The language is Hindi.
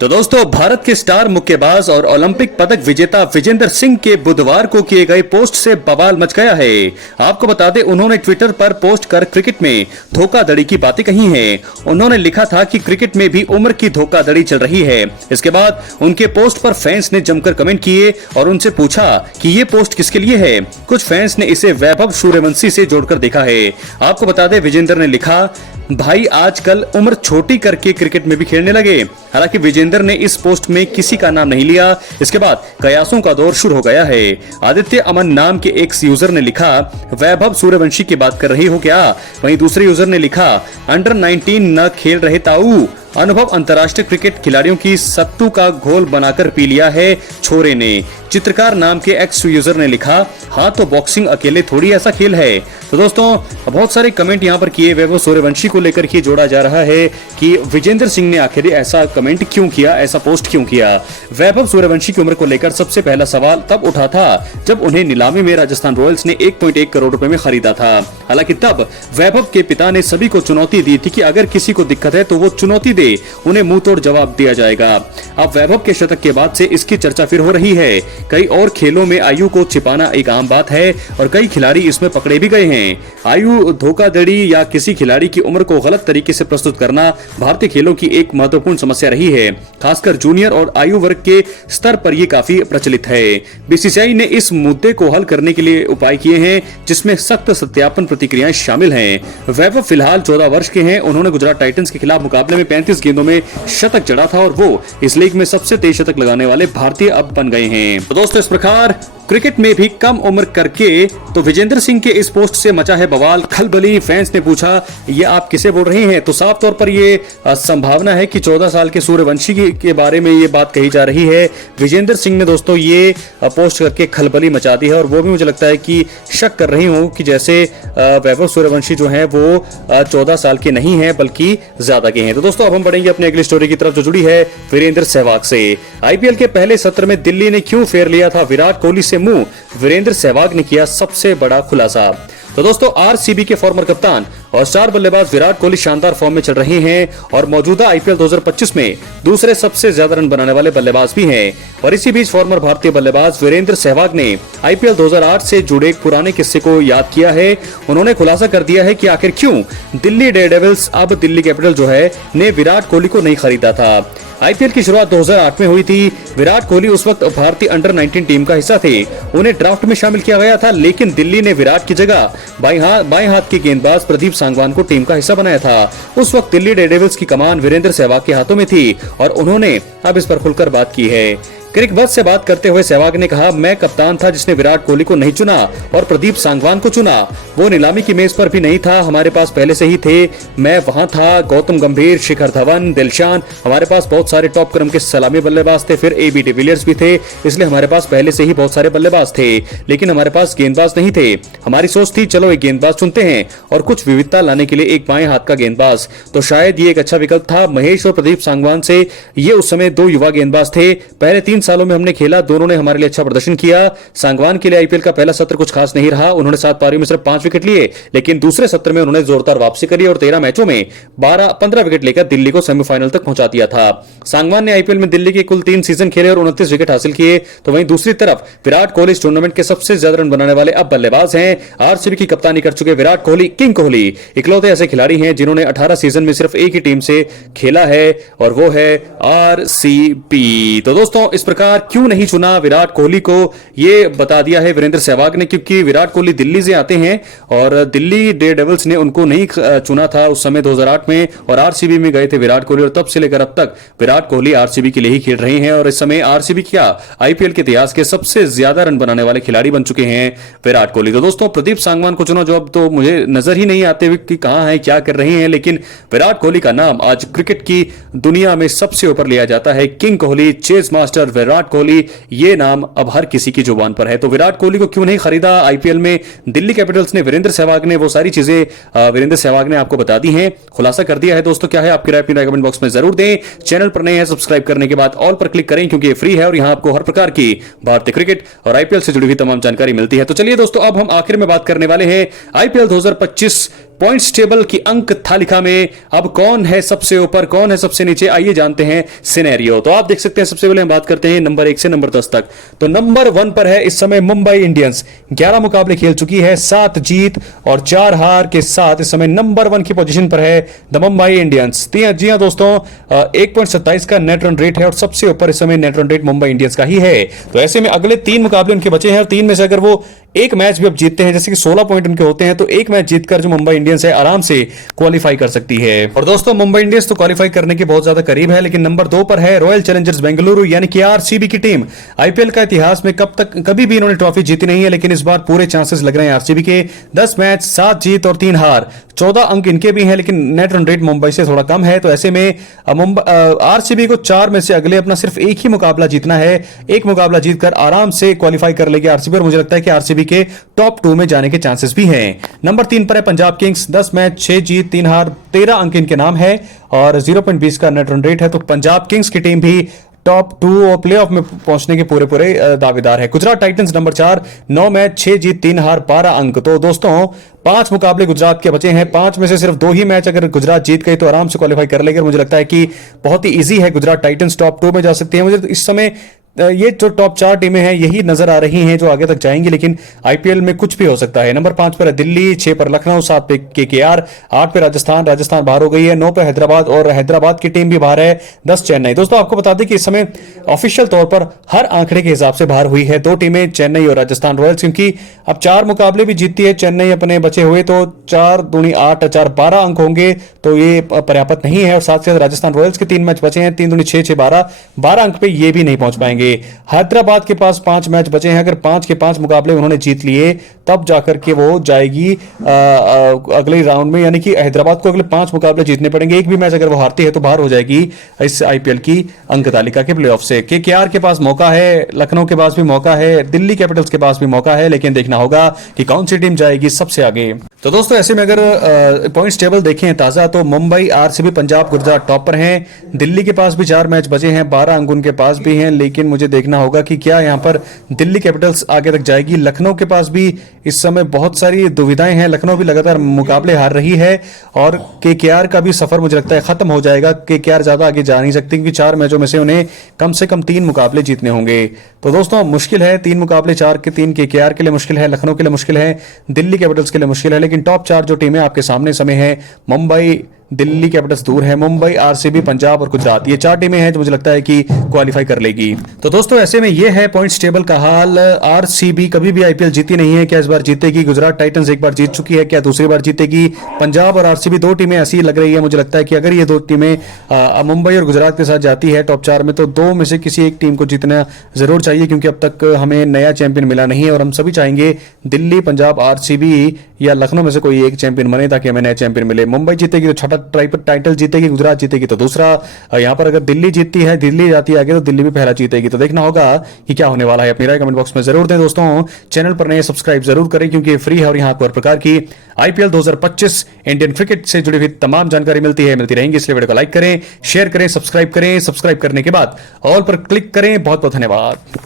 तो दोस्तों, भारत के स्टार मुक्केबाज और ओलंपिक पदक विजेता विजेंदर सिंह के बुधवार को किए गए पोस्ट से बवाल मच गया है। आपको बता दें, उन्होंने ट्विटर पर पोस्ट कर क्रिकेट में धोखाधड़ी की बातें कही हैं। उन्होंने लिखा था कि क्रिकेट में भी उम्र की धोखाधड़ी चल रही है। इसके बाद उनके पोस्ट पर फैंस ने जमकर कमेंट किए और उनसे पूछा कि ये पोस्ट किसके लिए है। कुछ फैंस ने इसे वैभव सूर्यवंशी से जोड़कर देखा है। आपको बता दें, विजेंदर ने लिखा, भाई आजकल उम्र छोटी करके क्रिकेट में भी खेलने लगे। हालांकि विजेंदर ने इस पोस्ट में किसी का नाम नहीं लिया। इसके बाद कयासों का दौर शुरू हो गया है। आदित्य अमन नाम के एक यूजर ने लिखा, वैभव सूर्यवंशी की बात कर रही हो क्या। वहीं दूसरे यूजर ने लिखा, अंडर 19 न खेल रहे ताऊ, अनुभव अंतर्राष्ट्रीय क्रिकेट खिलाड़ियों की सत्तू का घोल बनाकर पी लिया है छोरे ने। चित्रकार नाम के एक्स यूजर ने लिखा, हाँ तो बॉक्सिंग अकेले थोड़ी ऐसा खेल है। तो दोस्तों, बहुत सारे कमेंट यहाँ पर किए वैभव सूर्यवंशी को लेकर के जोड़ा जा रहा है कि विजेंदर सिंह ने आखिर ऐसा कमेंट क्यों किया, ऐसा पोस्ट क्यों किया। वैभव सूर्यवंशी की उम्र को लेकर सबसे पहला सवाल तब उठा था जब उन्हें नीलामी में राजस्थान रॉयल्स ने 1.1 करोड़ रुपए में खरीदा था। हालांकि तब वैभव के पिता ने सभी को चुनौती दी थी कि अगर किसी को दिक्कत है तो वो चुनौती दे, उन्हें मुंह तोड़ जवाब दिया जाएगा। अब वैभव के शतक के बाद से इसकी चर्चा फिर हो रही है। कई और खेलों में आयु को छिपाना एक आम बात है और कई खिलाड़ी इसमें पकड़े भी गए हैं। आयु धोखाधड़ी या किसी खिलाड़ी की उम्र को गलत तरीके से प्रस्तुत करना भारतीय खेलों की एक महत्वपूर्ण समस्या रही है। खासकर जूनियर और आयु वर्ग के स्तर पर यह काफी प्रचलित है। बीसीसीआई ने इस मुद्दे को हल करने के लिए उपाय किए हैं, जिसमें सख्त सत्यापन प्रतिक्रियाएं शामिल हैं। वैभव फिलहाल 14 वर्ष के हैं। उन्होंने गुजरात टाइटंस के खिलाफ मुकाबले में 35 गेंदों में शतक जड़ा था और वो इस लीग में सबसे तेज शतक लगाने वाले भारतीय अब बन गए हैं। तो दोस्तों, इस प्रकार क्रिकेट में भी कम उम्र करके तो विजेंदर सिंह के इस पोस्ट से मचा है बवाल, खलबली। फैंस ने पूछा, ये आप किसे बोल रहे हैं। तो साफ तौर पर ये संभावना है कि 14 साल के सूर्यवंशी के बारे में ये बात कही जा रही है। विजेंदर सिंह ने दोस्तों ये पोस्ट करके खलबली मचा दी है और वो भी मुझे लगता है कि शक कर रही हूँ कि जैसे वैभव सूर्यवंशी जो है वो 14 साल के नहीं है बल्कि ज्यादा के हैं। तो दोस्तों, अब हम बढ़ेंगे अपनी अगली स्टोरी की तरफ जो जुड़ी है वीरेंद्र सहवाग से। आईपीएल के पहले सत्र में दिल्ली ने क्यों फेर लिया था विराट कोहली से मुंह, वीरेंद्र सहवाग ने किया सबसे बड़ा खुलासा। तो दोस्तों, आरसीबी के फॉर्मर कप्तान और स्टार बल्लेबाज विराट कोहली शानदार फॉर्म में चल रहे हैं और मौजूदा आईपीएल 2025 में दूसरे सबसे ज्यादा रन बनाने वाले बल्लेबाज भी हैं। और इसी बीच फॉर्मर भारतीय बल्लेबाज वीरेंद्र सहवाग ने आईपीएल 2008 से जुड़े एक पुराने किस्से को याद किया है। उन्होंने खुलासा कर दिया है कि आखिर क्यों दिल्ली डेयरडेविल्स, अब दिल्ली कैपिटल जो है, ने विराट कोहली को नहीं खरीदा था। आईपीएल की शुरुआत 2008 में हुई थी। विराट कोहली उस वक्त भारतीय अंडर 19 टीम का हिस्सा थे। उन्हें ड्राफ्ट में शामिल किया गया था, लेकिन दिल्ली ने विराट की जगह बाएं हाथ के गेंदबाज प्रदीप सांगवान को टीम का हिस्सा बनाया था। उस वक्त दिल्ली डेयरडेविल्स की कमान वीरेंद्र सहवाग के हाथों में थी और उन्होंने अब इस पर खुलकर बात की है। क्रिक बस से बात करते हुए सहवाग ने कहा, मैं कप्तान था जिसने विराट कोहली को नहीं चुना और प्रदीप सांगवान को चुना। वो नीलामी की मेज पर भी नहीं था, हमारे पास पहले से ही थे। मैं वहां था। गौतम गंभीर, शिखर धवन, दिलशान, हमारे पास बहुत सारे टॉप क्रम के सलामी बल्लेबाज थे। फिर एबी डिविलियर्स भी थे, इसलिए हमारे पास पहले से ही बहुत सारे बल्लेबाज थे, लेकिन हमारे पास गेंदबाज नहीं थे। हमारी सोच थी, चलो एक गेंदबाज चुनते हैं और कुछ विविधता लाने के लिए एक बाएं हाथ का गेंदबाज। तो शायद ये एक अच्छा विकल्प था। महेश और प्रदीप सांगवान से ये उस समय 2 युवा गेंदबाज थे। पहले 3 सालों में हमने खेला, दोनों ने हमारे लिए अच्छा प्रदर्शन किया। सांगवान के लिए आईपीएल का पहला सत्र कुछ खास नहीं रहा। उन्होंने 7 पारियों में सिर्फ 5 विकेट लिए, लेकिन दूसरे सत्र में उन्होंने जोरदार वापसी करी और 13 मैचों में 15 विकेट लेकर दिल्ली को सेमीफाइनल तक पहुंचा दिया था। सांगवान ने आईपीएल में दिल्ली के कुल 3 सीजन खेले और 29 विकेट हासिल किए। तो वहीं दूसरी तरफ विराट कोहली इस टूर्नामेंट के सबसे ज्यादा रन बनाने वाले अब बल्लेबाज हैं। आरसीबी की कप्तानी कर चुके विराट कोहली, किंग कोहली, इकलौते ऐसे खिलाड़ी हैं जिन्होंने 18 सीजन में सिर्फ एक ही टीम से खेला है और वो है आरसीबी। तो दोस्तों, इस प्रकार क्यों नहीं चुना विराट कोहली को, ये बता दिया है वीरेंद्र सहवाग ने, क्योंकि विराट कोहली दिल्ली से आते हैं और दिल्ली डेयरडेविल्स ने उनको नहीं चुना था उस समय 2008 में और आरसीबी में गए थे विराट कोहली और तब से लेकर अब तक विराट कोहली आरसीबी के लिए ही खेल रहे हैं और इस समय आरसीबी क्या आईपीएल के इतिहास के सबसे ज्यादा रन बनाने वाले खिलाड़ी बन चुके हैं विराट कोहली। तो दोस्तों, प्रदीप सांगवान को चुना जो अब तो मुझे नजर ही नहीं आते हुए कि कहां है, क्या कर रहे हैं, लेकिन विराट कोहली का नाम आज क्रिकेट की दुनिया में सबसे ऊपर लिया जाता है। King Kohli, chase master Virat Kohli, ये नाम अब हर किसी की जुबान पर है। तो विराट कोहली को क्यों नहीं खरीदा आईपीएल में दिल्ली कैपिटल्स ने? वीरेंद्र सहवाग ने वो सारी चीजें वीरेंद्र सहवाग ने आपको बता दी हैं, खुलासा कर दिया है। दोस्तों क्या है आपकी राय? अपनी राय कमेंट बॉक्स में जरूर दें। चैनल पर नए हैं, सब्सक्राइब करने के बाद ऑल पर क्लिक करें, क्योंकि ये फ्री है और यहां आपको हर प्रकार की भारतीय क्रिकेट और आईपीएल से जुड़ी हुई तमाम जानकारी मिलती है। तो चलिए दोस्तों, अब हम आखिर में बात करने वाले हैं आईपीएल 2025 पॉइंट्स टेबल की अंक तालिका में अब कौन है सबसे ऊपर, कौन है सबसे नीचे। आइए जानते हैं सिनेरियो। तो आप देख सकते हैं, सबसे पहले हम बात करते हैं नंबर 1 से नंबर 10 तक। तो नंबर 1 पर है इस समय मुंबई इंडियंस, 11 मुकाबले खेल चुकी है, 7 जीत और 4 हार के साथ इस समय नंबर 1 की पोजीशन पर है द मुंबई इंडियंस। जी हां दोस्तों, 1.27 का नेट रन रेट है और सबसे ऊपर इस समय net run rate Mumbai Indians का ही है। तो ऐसे में अगले 3 मुकाबले उनके बचे हैं और 3 में से अगर वो एक मैच भी अब जीतते हैं, जैसे कि 16 पॉइंट उनके होते हैं, तो एक मैच जीतकर जो मुंबई इंडियंस है आराम से क्वालिफाई कर सकती है। और दोस्तों मुंबई इंडियंस तो क्वालिफाई करने के बहुत ज्यादा करीब है, लेकिन नंबर 2 पर है रॉयल चैलेंजर्स बेंगलुरु यानी कि आरसीबी की टीम। आईपीएल का इतिहास में कभी भी इन्होंने ट्रॉफी जीती नहीं है, लेकिन इस बार पूरे चांसेस लग रहे हैं आरसीबी के। 10 मैच, 7 जीत और 3 हार, 14 अंक इनके भी हैं, लेकिन नेट रन रेट मुंबई से थोड़ा कम है। तो ऐसे में आरसीबी को 4 में से अगले अपना सिर्फ एक ही मुकाबला जीतना है। एक मुकाबला जीतकर आराम से क्वालिफाई कर लेगी आरसीबी और मुझे लगता है कि आरसीबी के टॉप 2 में जाने के चांसेस भी हैं। नंबर 3 पर है पंजाब किंग्स, 10 मैच, 6 जीत, 3 हार, 13 अंक इनके नाम है और 0.20 का नेट रन रेट है। तो पंजाब किंग्स की टीम भी टॉप 2 और प्लेऑफ में पहुंचने के पूरे दावेदार है। गुजरात टाइटंस नंबर 4, 9 मैच, 6 जीत, 3 हार, 12 अंक। तो दोस्तों 5 मुकाबले गुजरात के बचे हैं, 5 में से सिर्फ 2 ही मैच अगर गुजरात जीत गई तो आराम से क्वालिफाई कर लेकर मुझे लगता है कि बहुत ही इजी है। गुजरात टाइटंस टॉप 2 में जा सकती है। मुझे तो इस समय ये जो टॉप 4 टीमें हैं यही नजर आ रही हैं जो आगे तक जाएंगी, लेकिन आईपीएल में कुछ भी हो सकता है। नंबर 5 पर है दिल्ली, 6 पर लखनऊ, 7 पे केकेआर, 8 पे राजस्थान बाहर हो गई है, 9 पे हैदराबाद और हैदराबाद की टीम भी बाहर है, 10 चेन्नई। दोस्तों आपको बता दें कि इस समय ऑफिशियल तौर पर हर आंकड़े के हिसाब से बाहर हुई है 2 टीमें, चेन्नई और राजस्थान रॉयल्स, क्योंकि अब 4 मुकाबले भी जीतती है चेन्नई अपने बचे हुए, तो 4 दूनी 8, 4 12 अंक होंगे, तो ये पर्याप्त नहीं है। और साथ साथ राजस्थान रॉयल्स के 3 मैच बचे हैं, 3 दूनी 6, 6 12 अंक पे ये भी नहीं पहुंच पाएंगे। हैदराबाद के पास 5 मैच बचे हैं, अगर 5 के 5 मुकाबले उन्होंने जीत लिए तब जाकर के वो जाएगी अगले राउंड में, यानी कि हैदराबाद को अगले 5 मुकाबले जीतने पड़ेंगे। एक भी मैच अगर वो हारती है तो बाहर हो जाएगी इस आईपीएल की अंक तालिका के प्लेऑफ से। केकेआर के पास मौका है, लखनऊ के पास भी मौका है, दिल्ली कैपिटल्स के पास भी मौका है, लेकिन देखना होगा कि कौन सी टीम जाएगी सबसे आगे। तो दोस्तों ऐसे में अगर पॉइंट्स टेबल देखें ताजा, तो मुंबई, आरसीबी, पंजाब, गुजरात टॉप पर हैं। दिल्ली के पास भी 4 मैच बचे हैं, 12 अंक उनके पास भी हैं, लेकिन मुझे देखना होगा कि क्या यहां पर दिल्ली कैपिटल्स आगे तक जाएगी। लखनऊ के पास भी इस समय बहुत सारी दुविधाएं हैं, लखनऊ भी लगातार मुकाबले हार रही है और केकेआर का भी सफर मुझे लगता है खत्म हो जाएगा। केकेआर ज्यादा आगे जा नहीं सकती क्योंकि 4 मैचों में से उन्हें कम से कम 3 मुकाबले जीतने होंगे। तो दोस्तों मुश्किल है, 3 मुकाबले 4 के 3 केकेआर के लिए मुश्किल है, लखनऊ के लिए मुश्किल है, दिल्ली कैपिटल्स के लिए मुश्किल है, लेकिन टॉप 4 जो टीमें आपके सामने समय है, मुंबई, दिल्ली कैपिटल्स दूर है, मुंबई, आरसीबी, पंजाब और गुजरात, ये 4 टीमें हैं जो मुझे लगता है कि क्वालिफाई कर लेगी। तो दोस्तों ऐसे में ये है पॉइंट्स टेबल का हाल। आरसीबी कभी भी आईपीएल जीती नहीं है, क्या इस बार जीतेगी? गुजरात टाइटंस एक बार जीत चुकी है, क्या दूसरी बार जीतेगी? पंजाब और आरसीबी 2 टीमें ऐसी लग रही है, मुझे लगता है कि अगर ये 2 टीमें मुंबई और गुजरात के साथ जाती है टॉप 4 में, तो 2 में से किसी एक टीम को जीतना जरूर चाहिए, क्योंकि अब तक हमें नया चैंपियन मिला नहीं है और हम सभी चाहेंगे दिल्ली, पंजाब, आरसीबी या लखनऊ में से कोई एक चैंपियन बने ताकि हमें नया चैंपियन मिले। मुंबई जीतेगी तो छठा टाइटल जीतेगी, गुजरात जीतेगी तो दूसरा, यहां पर अगर दिल्ली जीतती है, दिल्ली जाती है आगे, तो दिल्ली भी पहला जीतेगी। तो देखना होगा कि क्या होने वाला है। अपनी राय कमेंट बॉक्स में जरूर दें। दोस्तों चैनल पर नए सब्सक्राइब जरूर करें क्योंकि ये फ्री है और यहां आपको हर प्रकार की आईपीएल 2025 इंडियन क्रिकेट से जुड़ी हुई तमाम जानकारी मिलती रहेंगी। इसलिए वीडियो को लाइक करें, शेयर करें, सब्सक्राइब करें। सब्सक्राइब करने के बाद ऑल पर क्लिक करें। बहुत बहुत धन्यवाद।